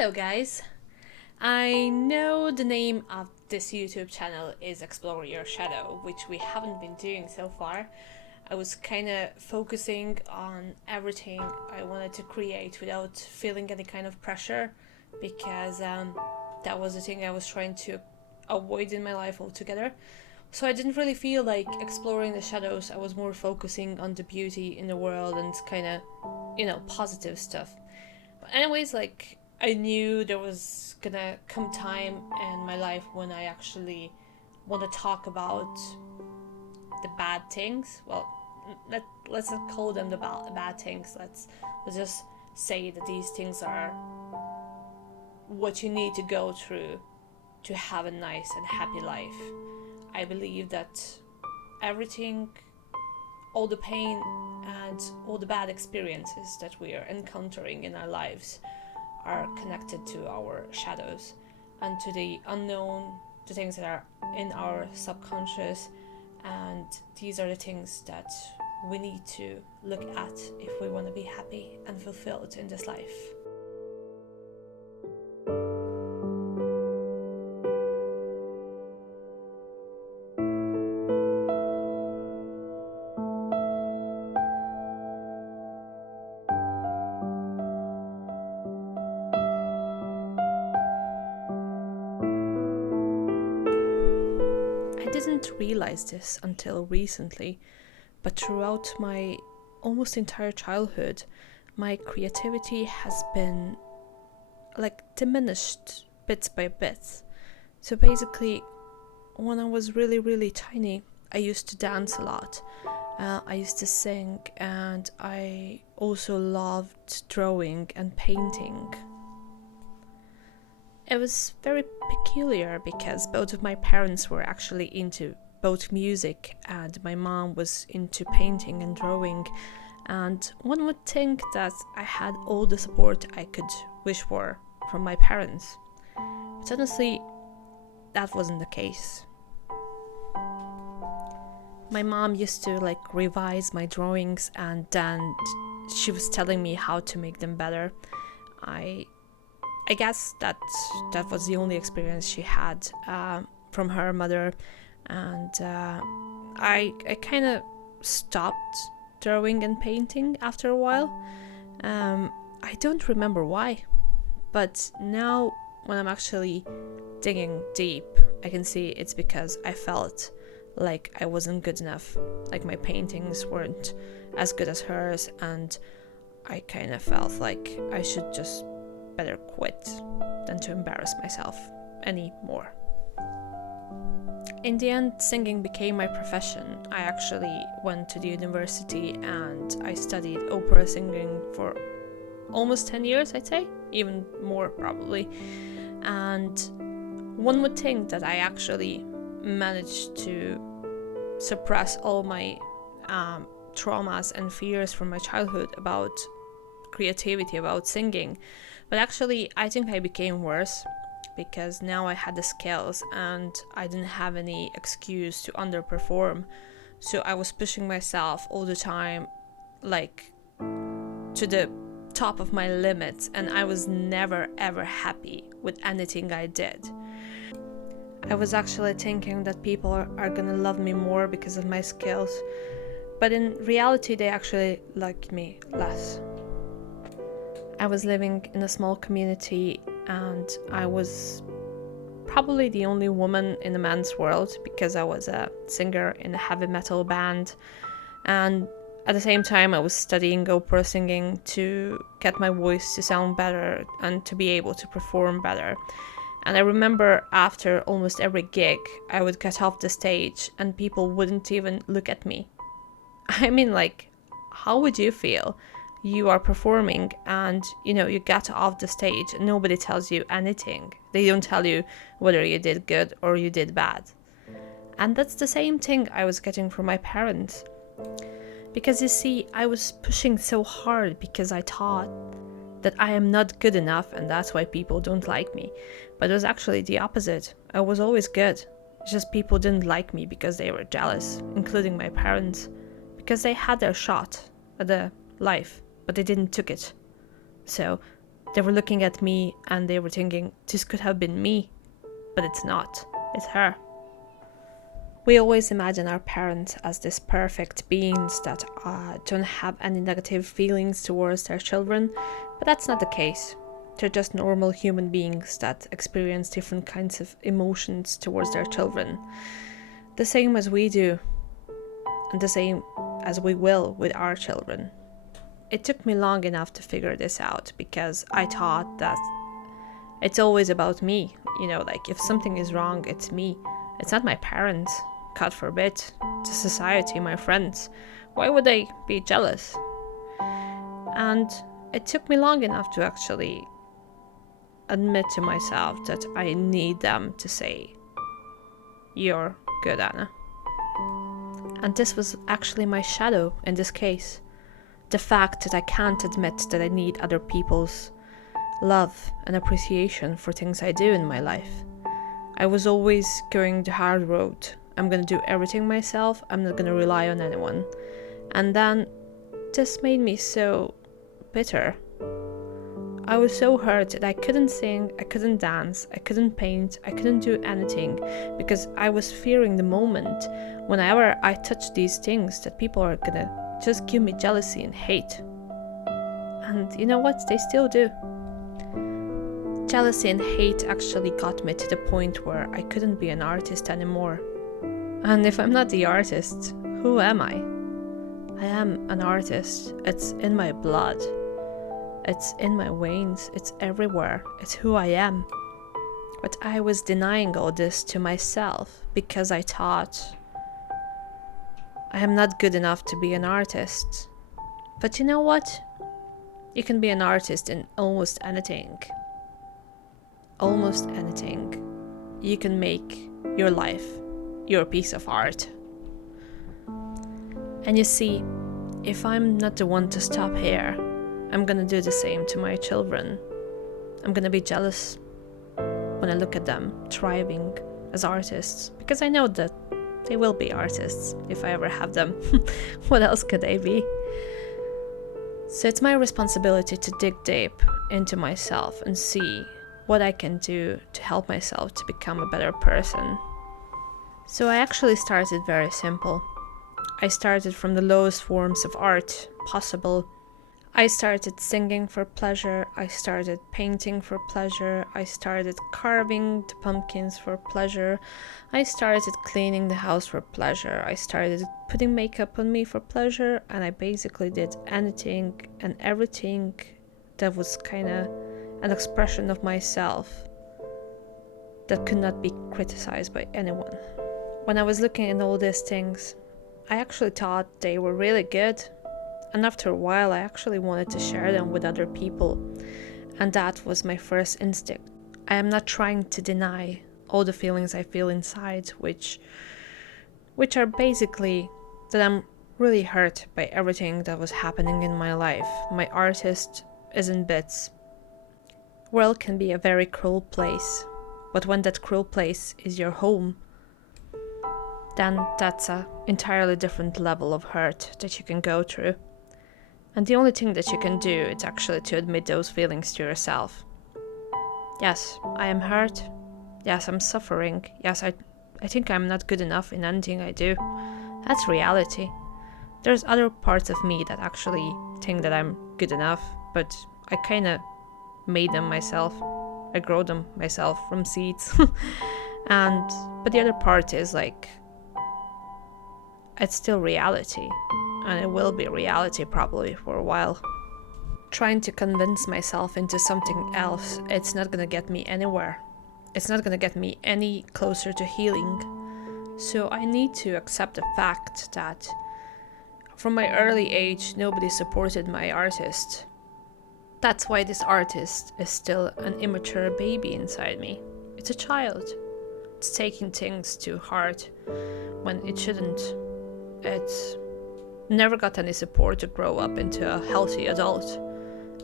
Hello, guys. I know the name of this YouTube channel is Explore Your Shadow, which we haven't been doing so far. I was kind of focusing on everything I wanted to create without feeling any kind of pressure because that was the thing I was trying to avoid in my life altogether. So I didn't really feel like exploring the shadows. I was more focusing on the beauty in the world and kind of, positive stuff. But anyways, I knew there was gonna come time in my life when I actually want to talk about the bad things. Well, let's not call them the bad things. Let's just say that these things are what you need to go through to have a nice and happy life. I believe that everything, all the pain and all the bad experiences that we are encountering in our lives are connected to our shadows and to the unknown, the things that are in our subconscious, and these are the things that we need to look at if we want to be happy and fulfilled in this life. I didn't realize this until recently, but throughout my almost entire childhood, my creativity has been diminished bit by bit. So basically, when I was really, really tiny, I used to dance a lot. I used to sing, and I also loved drawing and painting. It was very peculiar because both of my parents were actually into both music, and my mom was into painting and drawing, and one would think that I had all the support I could wish for from my parents. But honestly, that wasn't the case. My mom used to revise my drawings, and then she was telling me how to make them better. I guess that was the only experience she had from her mother, and I kind of stopped drawing and painting after a while. I don't remember why, but now when I'm actually digging deep, I can see it's because I felt like I wasn't good enough, like my paintings weren't as good as hers, and I kind of felt like I should just better quit than to embarrass myself anymore. In the end, singing became my profession. I actually went to the university and I studied opera singing for almost 10 years, I'd say, even more probably. And one would think that I actually managed to suppress all my traumas and fears from my childhood about creativity, about singing. But actually, I think I became worse because now I had the skills and I didn't have any excuse to underperform. So I was pushing myself all the time, to the top of my limits, and I was never ever happy with anything I did. I was actually thinking that people are gonna love me more because of my skills, but in reality, they actually liked me less. I was living in a small community, and I was probably the only woman in the men's world because I was a singer in a heavy metal band, and at the same time I was studying opera singing to get my voice to sound better and to be able to perform better. And I remember after almost every gig I would get off the stage and people wouldn't even look at me. I mean, how would you feel? You are performing and you get off the stage and nobody tells you anything. They don't tell you whether you did good or you did bad. And that's the same thing I was getting from my parents. Because you see, I was pushing so hard because I thought that I am not good enough and that's why people don't like me. But it was actually the opposite. I was always good. It's just people didn't like me because they were jealous, including my parents, because they had their shot at the life, but they didn't took it. So They were looking at me and they were thinking, this could have been me, but it's not. It's her. We always imagine our parents as this perfect beings that don't have any negative feelings towards their children, but that's not the case. They're just normal human beings that experience different kinds of emotions towards their children. The same as we do, and the same as we will with our children. It took me long enough to figure this out because I thought that it's always about me. Like if something is wrong, it's me. It's not my parents. God forbid. The society, my friends. Why would they be jealous? And it took me long enough to actually admit to myself that I need them to say, "You're good, Anna." And this was actually my shadow in this case. The fact that I can't admit that I need other people's love and appreciation for things I do in my life. I was always going the hard road. I'm gonna do everything myself. I'm not gonna rely on anyone. And then this made me so bitter. I was so hurt that I couldn't sing, I couldn't dance, I couldn't paint, I couldn't do anything because I was fearing the moment whenever I touch these things that people are gonna just give me jealousy and hate. And you know what? They still do. Jealousy and hate actually got me to the point where I couldn't be an artist anymore. And if I'm not the artist, who am I? I am an artist. It's in my blood. It's in my veins. It's everywhere. It's who I am. But I was denying all this to myself because I thought I am not good enough to be an artist. But you know what? You can be an artist in almost anything. Almost anything. You can make your life your piece of art. And you see, if I'm not the one to stop here, I'm gonna do the same to my children. I'm gonna be jealous when I look at them thriving as artists, because I know that they will be artists if I ever have them. What else could they be? So it's my responsibility to dig deep into myself and see what I can do to help myself to become a better person. So I actually started very simple. I started from the lowest forms of art possible. I started singing for pleasure, I started painting for pleasure, I started carving the pumpkins for pleasure, I started cleaning the house for pleasure, I started putting makeup on me for pleasure, and I basically did anything and everything that was kinda an expression of myself that could not be criticized by anyone. When I was looking at all these things, I actually thought they were really good. And after a while, I actually wanted to share them with other people. And that was my first instinct. I am not trying to deny all the feelings I feel inside, which are basically that I'm really hurt by everything that was happening in my life. My artist is in bits. World can be a very cruel place, but when that cruel place is your home, then that's an entirely different level of hurt that you can go through. And the only thing that you can do is actually to admit those feelings to yourself. Yes, I am hurt. Yes, I'm suffering. Yes, I think I'm not good enough in anything I do. That's reality. There's other parts of me that actually think that I'm good enough, but I kind of made them myself. I grow them myself from seeds. But the other part is like, it's still reality, and it will be reality probably for a while. Trying to convince myself into something else, it's not gonna get me anywhere. It's not gonna get me any closer to healing. So I need to accept the fact that from my early age, nobody supported my artist. That's why this artist is still an immature baby inside me. It's a child. It's taking things too hard when it shouldn't. It's never got any support to grow up into a healthy adult,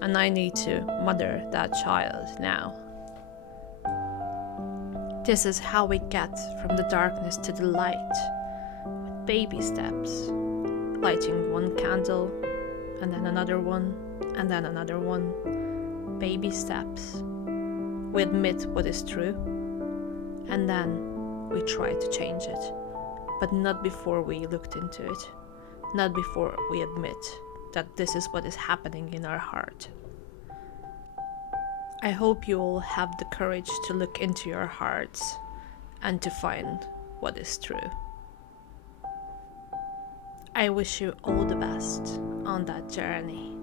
and I need to mother that child now. This is how we get from the darkness to the light, with baby steps, lighting one candle, and then another one, and then another one, baby steps. We admit what is true, and then we try to change it, but not before we looked into it, not before we admit that this is what is happening in our heart. I hope you all have the courage to look into your hearts and to find what is true. I wish you all the best on that journey.